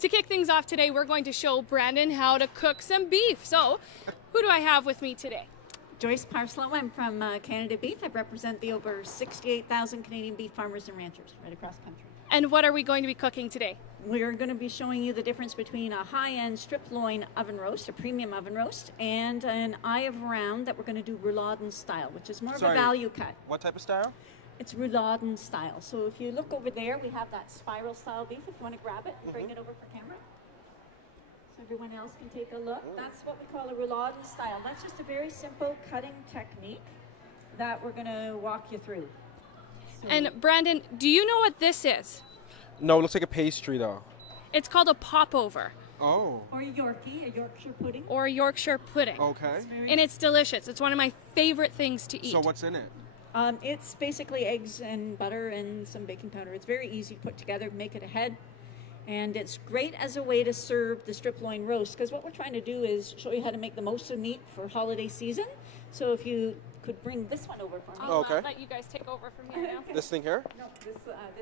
To kick things off today, we're going to show Brandon how to cook some beef. So, who do I have with me today? Joyce Parslow. I'm from Canada Beef. I represent the over 68,000 Canadian beef farmers and ranchers right across the country. And what are we going to be cooking today? We're going to be showing you the difference between a high-end strip loin oven roast, a premium oven roast, and an eye of round that we're going to do rouladen style, which is more of a value cut. What type of style? It's rouladen style. So if you look over there, we have that spiral style beef. If you want to grab it and bring it over for camera. So everyone else can take a look. That's what we call a rouladen style. That's just a very simple cutting technique that we're going to walk you through. So, and Brandon, do you know what this is? No, it looks like a pastry though. It's called a popover. Oh. Or a Yorkie, a Yorkshire pudding. Or a Yorkshire pudding. Okay. And it's delicious. It's one of my favorite things to eat. So what's in it? It's basically eggs and butter and some baking powder. It's very easy to put together, make it ahead. And it's great as a way to serve the strip loin roast, because what we're trying to do is show you how to make the most of meat for holiday season. So if you could bring this one over for me. I'll let you guys take over from here now. This thing here? No,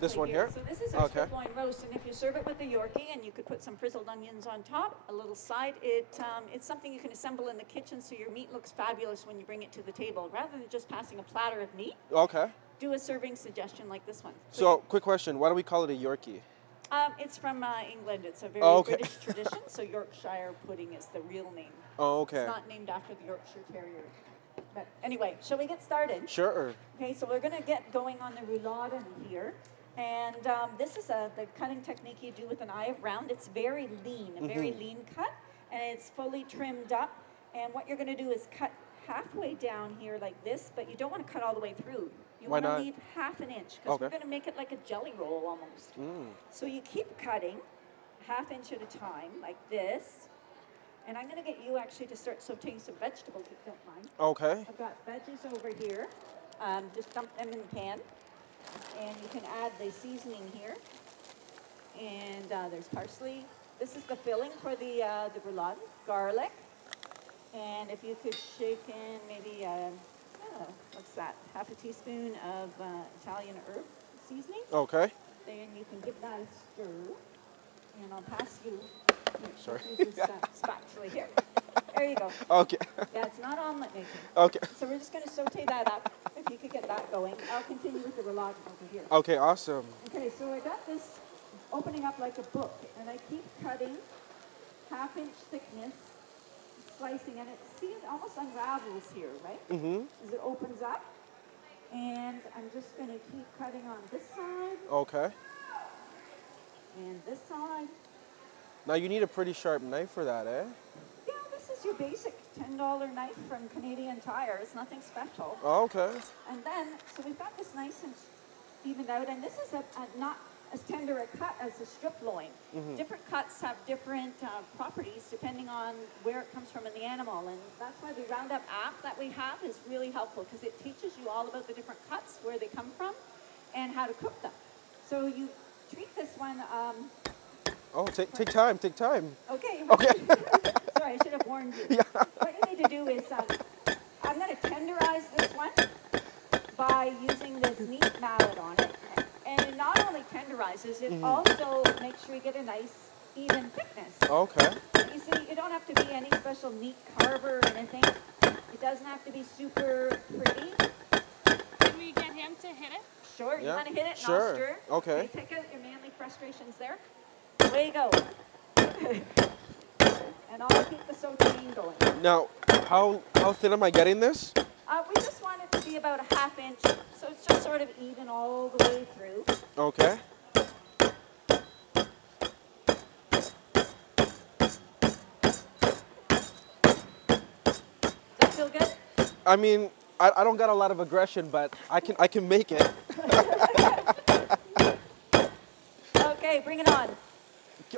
this one here? So this is our strip loin roast, and if you serve it with a Yorkie, and you could put some frizzled onions on top, a little side, it's something you can assemble in the kitchen so your meat looks fabulous when you bring it to the table. Rather than just passing a platter of meat, do a serving suggestion like this one. So quick question, why do we call it a Yorkie? It's from England. It's a very British tradition, so Yorkshire pudding is the real name. Oh, okay. It's not named after the Yorkshire Terrier. But anyway, shall we get started? Sure. Okay, so we're going to get going on the rouladen here. And this is the cutting technique you do with an eye of round. It's very lean, a very lean cut, and it's fully trimmed up. And what you're going to do is cut halfway down here like this, but you don't want to cut all the way through. You want to leave half an inch, because we're going to make it like a jelly roll almost. So you keep cutting ½ inch at a time, like this. And I'm going to get you actually to start sauteing some vegetables, if you don't mind. Okay. I've got veggies over here. Just dump them in the pan. And you can add the seasoning here. And there's parsley. This is the filling for the rouladen, garlic. And if you could shake in maybe, what's that? ½ a teaspoon of Italian herb seasoning. Okay. Then you can give that a stir. And I'll pass you. Sorry. Use this spatula here. There you go. Okay. Yeah, it's not omelet making. Okay. So we're just going to saute that up. If you could get that going. I'll continue with the rouladen over here. Okay, awesome. Okay, so I got this opening up like a book. And I keep cutting ½ inch thickness, slicing. And it almost unravels here, right? As it opens up. And I'm just going to keep cutting on this side. Okay. And this side. Now you need a pretty sharp knife for that, eh? Yeah, this is your basic $10 knife from Canadian Tire. It's nothing special. Oh, okay. And then, so we've got this nice and evened out, and this is not as tender a cut as the strip loin. Different cuts have different properties depending on where it comes from in the animal, and that's why the Roundup app that we have is really helpful, because it teaches you all about the different cuts, where they come from, and how to cook them. So you treat this one... Oh, take time. Okay. Okay. Sorry, I should have warned you. Yeah. What you need to do is, I'm going to tenderize this one by using this meat mallet on it. And it not only tenderizes, it also makes sure you get a nice, even thickness. Okay. You see, you don't have to be any special meat carver or anything. It doesn't have to be super pretty. Can we get him to hit it? Sure, you want to hit it and sure. I'll stir. Okay. Take out your manly frustrations there. Away you go. And I'll keep the sauteing going. Now, how thin am I getting this? We just want it to be about a ½ inch, so it's just sort of even all the way through. Okay. Does that feel good? I mean, I don't got a lot of aggression, but I can make it. Okay, bring it on.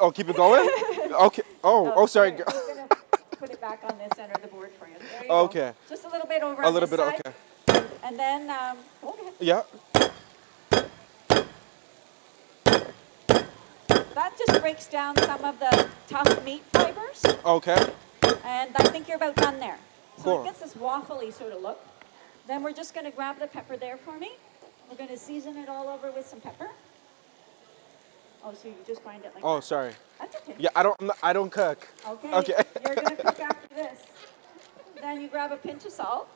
Oh, keep it going? Okay. Oh, sorry. We're going to put it back on this end of the board for you. There you Okay. Go. Just a little bit over A on little this bit, side. okay. And then, hold it. Yeah. That just breaks down some of the tough meat fibers. Okay. And I think you're about done there. So Cool. it gets this waffly sort of look. Then we're just going to grab the pepper there for me. We're going to season it all over with some pepper. Oh, so you just grind it like that? Oh, sorry. That's Okay. Yeah, I don't cook. Okay. Okay. You're gonna cook after this. Then you grab a pinch of salt.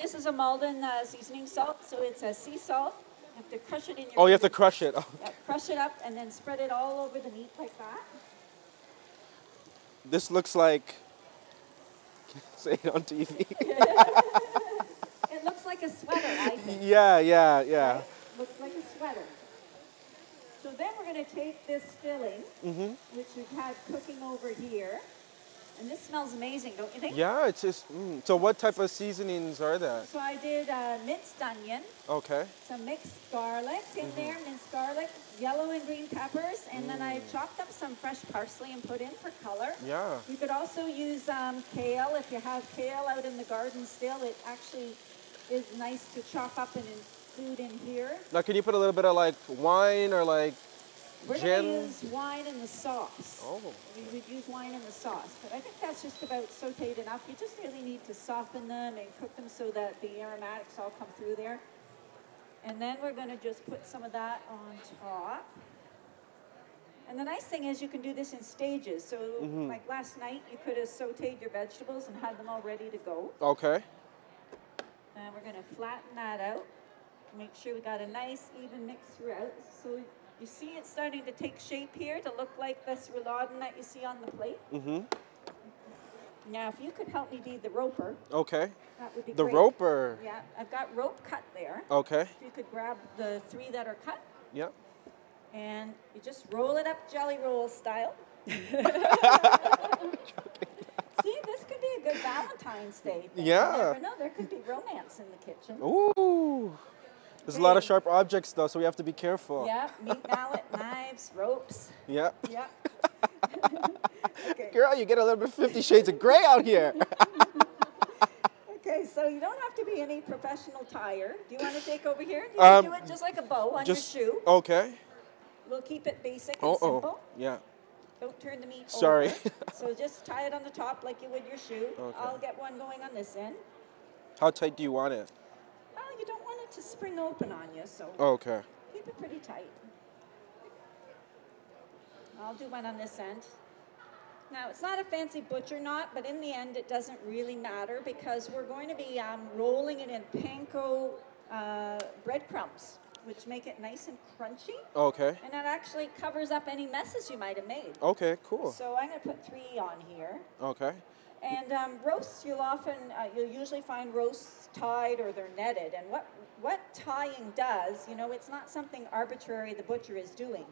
This is a Malden seasoning salt, so it's a sea salt. You have to crush it in your. Oh, you have to fingers. crush it. Oh. Yeah, crush it up and then spread it all over the meat like that. This looks like. Say it on TV. It looks like a sweater, I think. Yeah. Right? Looks like a sweater. So then we're going to take this filling, which we've had cooking over here, and this smells amazing, don't you think? Yeah, it's just. So what type of seasonings are that? So I did minced onion, Okay. some mixed garlic in there, minced garlic, yellow and green peppers, and then I chopped up some fresh parsley and put in for color. Yeah. You could also use kale. If you have kale out in the garden still, it actually is nice to chop up and include in here. Now, can you put a little bit of like wine or like We're gin? going to use wine in the sauce. Oh. We would use wine in the sauce, but I think that's just about sauteed enough. You just really need to soften them and cook them so that the aromatics all come through there. And then we're going to just put some of that on top. And the nice thing is you can do this in stages. So like last night, you could have sauteed your vegetables and had them all ready to go. Okay. And we're going to flatten that out. Make sure we got a nice even mix throughout. So you see it's starting to take shape here to look like this rouladen that you see on the plate. Now, if you could help me be the roper, Okay. that would be The great. roper. Yeah, I've got rope cut there. Okay. If you could grab the 3 that are cut, Yeah. and you just roll it up jelly roll style. See, this could be a good Valentine's Day thing. Yeah. You never know, there could be romance in the kitchen. Ooh. There's a lot of sharp objects though, so we have to be careful. Yeah, meat mallet, knives, ropes. Yeah. Yeah. Okay. Girl, you get a little bit 50 Shades of Grey out here. Okay, so you don't have to be any professional tyer. Do you want to take over here? You can do it just like a bow on your shoe. Okay. We'll keep it basic and simple. Yeah. Don't turn the meat Sorry. over. So just tie it on the top like you would your shoe. Okay. I'll get one going on this end. How tight do you want it? Well, you don't want it to spring open on you, so Okay. keep it pretty tight. I'll do one on this end. Now, it's not a fancy butcher knot, but in the end, it doesn't really matter because we're going to be rolling it in panko breadcrumbs, which make it nice and crunchy. Okay. And that actually covers up any messes you might have made. Okay, cool. So I'm going to put 3 on here. Okay. And roasts, you'll usually find roasts tied or they're netted. And what tying does, it's not something arbitrary the butcher is doing.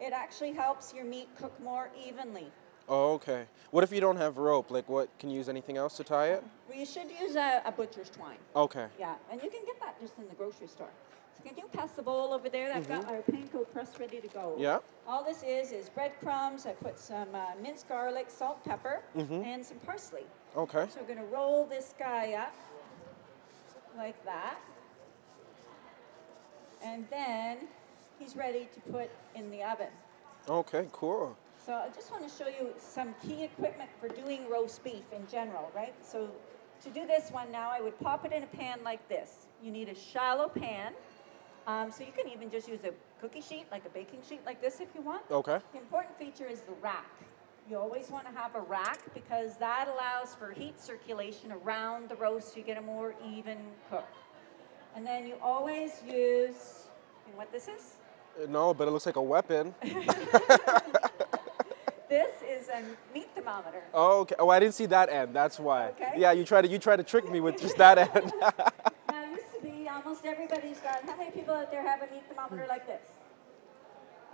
It actually helps your meat cook more evenly. Oh, okay. What if you don't have rope? Like, what? Can you use anything else to tie it? Well, you should use a butcher's twine. Okay. Yeah, and you can get that just in the grocery store. So can you pass the bowl over there? I've got our panko press ready to go. Yeah. All this is breadcrumbs. I put some minced garlic, salt, pepper, and some parsley. Okay. So we're going to roll this guy up like that. And then he's ready to put in the oven. Okay, cool. So I just want to show you some key equipment for doing roast beef in general, right? So to do this one now, I would pop it in a pan like this. You need a shallow pan. So you can even just use a cookie sheet, like a baking sheet like this if you want. Okay. The important feature is the rack. You always want to have a rack because that allows for heat circulation around the roast so you get a more even cook. And then you always use, you know what this is? No, but it looks like a weapon. This is a meat thermometer. Oh, okay. Oh, I didn't see that end. That's why. Okay. Yeah, you try to trick me with just that end. Now, it used to be almost everybody's got, how many people out there have a meat thermometer like this?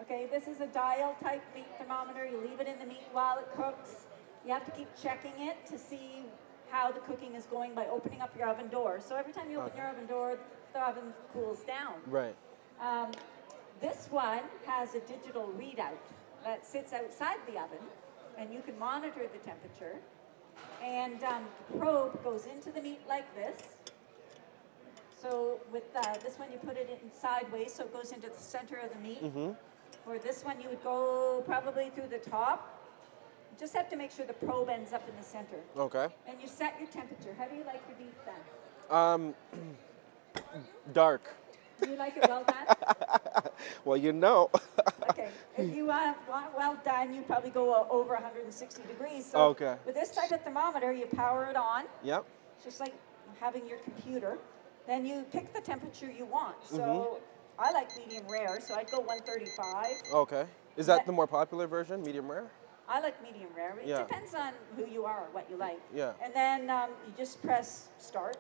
Okay, this is a dial type meat thermometer. You leave it in the meat while it cooks. You have to keep checking it to see how the cooking is going by opening up your oven door. So every time you open your oven door, the oven cools down. Right. This one has a digital readout that sits outside the oven, and you can monitor the temperature. And the probe goes into the meat like this. So with this one, you put it in sideways, so it goes into the center of the meat. For this one, you would go probably through the top. You just have to make sure the probe ends up in the center. Okay. And you set your temperature. How do you like your beef then? Dark. You like it well done? Well, you know. Okay. If you want well done, you probably go over 160 degrees. So Okay. with this type of thermometer, you power it on, Yep. just like having your computer. Then you pick the temperature you want. So I like medium rare, so I'd go 135. Okay. Is that the more popular version, medium rare? I like medium rare. It Yeah. depends on who you are, what you like. Yeah. And then you just press start,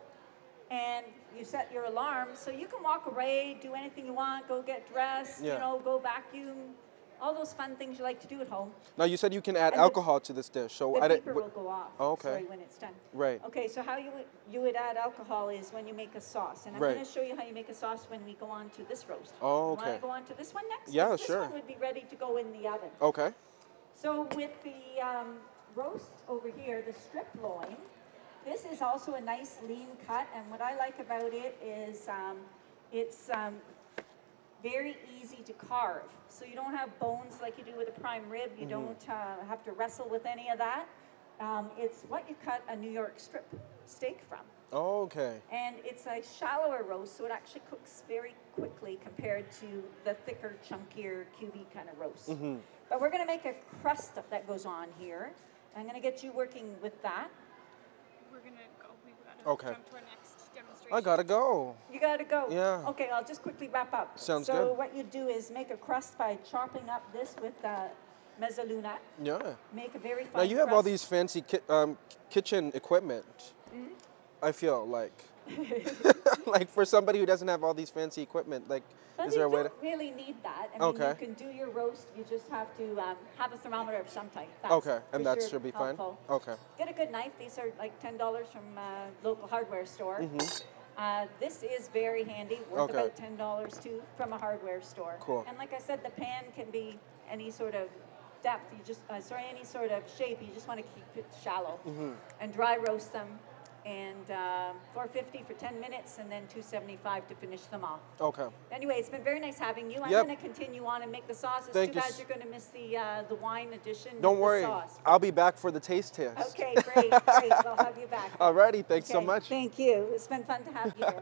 and you set your alarm, so you can walk away, do anything you want, go get dressed, Yeah. you know, go vacuum, all those fun things you like to do at home. Now you said you can add And the- alcohol to this dish, so The I didn't. beeper will go off. Oh, okay. Sorry, when it's done. Right. Okay, so how you would add alcohol is when you make a sauce, and I'm Right. going to show you how you make a sauce when we go on to this roast. Oh, You want okay. to go on to this one next? Yeah, 'Cause sure. This one would be ready to go in the oven. Okay. So with the roast over here, the strip loin, this is also a nice lean cut, and what I like about it is it's very easy to carve. So you don't have bones like you do with a prime rib. You don't have to wrestle with any of that. It's what you cut a New York strip steak from. Okay. And it's a shallower roast, so it actually cooks very quickly compared to the thicker, chunkier, cubey kind of roast. But we're going to make a crust that goes on here. I'm going to get you working with that. We're going to go. We've got to Okay. jump to our next demonstration. I gotta go. You got to go. Yeah. Okay, I'll just quickly wrap up. Sounds so good. what you do is make a crust by chopping up this with mezzaluna. Yeah. Make a very fine Now you have all crust. these fancy kitchen equipment. I feel like, like for somebody who doesn't have all these fancy equipment, like, But is there a way you to? don't really need that. I mean, Okay. you can do your roast. You just have to have a thermometer of some type. That's Okay, and for that sure should be fine. helpful. Okay. Get a good knife. These are like $10 from a local hardware store. This is very handy, worth Okay. about $10 too, from a hardware store. Cool. And like I said, the pan can be any sort of depth. You just any sort of shape. You just want to keep it shallow and dry roast them. And $4.50 for 10 minutes, and then $2.75 to finish them off. Okay. Anyway, it's been very nice having you. I'm Yep. going to continue on and make the sauce. It's Thank too you bad s- you're going to miss the wine edition. Don't with worry. The sauce. I'll be back for the taste test. Okay, great, great. I'll have you back. Alrighty. Thanks so Okay, much. Thank you. It's been fun to have you here.